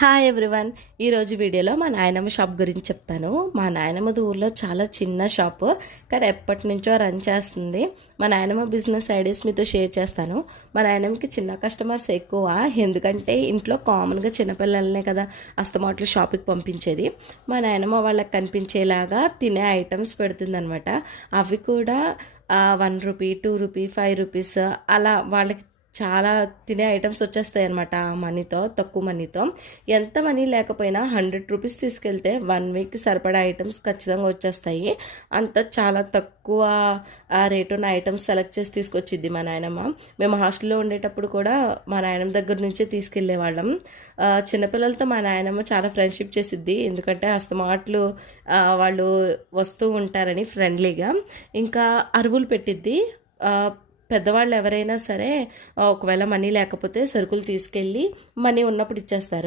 Hi everyone. ఈరోజు వీడియోలో మా నాయనమ్మ షాప్ గురించి చెప్తాను. మా నాయనమ్మది ఊర్లో చాలా చిన్న షాపు, కానీ ఎప్పటి నుంచో రన్ చేస్తుంది. మా నాయనమ్మ బిజినెస్ ఐడియాస్ మీతో షేర్ చేస్తాను. మా నాయనమ్మకి చిన్న కస్టమర్స్ ఎక్కువ, ఎందుకంటే ఇంట్లో కామన్గా చిన్నపిల్లలనే కదా అస్తమాట్లు షాప్కి పంపించేది. మా నాయనమ్మ వాళ్ళకి కనిపించేలాగా తినే ఐటమ్స్ పెడుతుందనమాట. అవి కూడా 1 రూపీ, 2 రూపీ, 5 రూపీస్ అలా వాళ్ళకి చాలా తినే ఐటమ్స్ వచ్చేస్తాయి అనమాట. ఆ మనీతో, తక్కువ మనీతో. ఎంత మనీ లేకపోయినా 100 రూపీస్ తీసుకెళ్తే 1 వీక్ సరిపడా ఐటమ్స్ ఖచ్చితంగా వచ్చేస్తాయి. అంత చాలా తక్కువ రేట్ ఉన్న ఐటమ్స్ సెలెక్ట్ చేసి తీసుకొచ్చిద్ది మా నాయనమ్మ. మేము హాస్టల్లో ఉండేటప్పుడు కూడా మా నాయనమ్మ దగ్గర నుంచే తీసుకెళ్లే వాళ్ళం. చిన్నపిల్లలతో మా నాయనమ్మ చాలా ఫ్రెండ్షిప్ చేసిద్ది, ఎందుకంటే అస్తమాట్లు వాళ్ళు వస్తూ ఉంటారని ఫ్రెండ్లీగా. ఇంకా అరువులు పెట్టిద్ది. పెద్దవాళ్ళు ఎవరైనా సరే ఒకవేళ మనీ లేకపోతే సరుకులు తీసుకెళ్ళి మనీ ఉన్నప్పుడు ఇచ్చేస్తారు.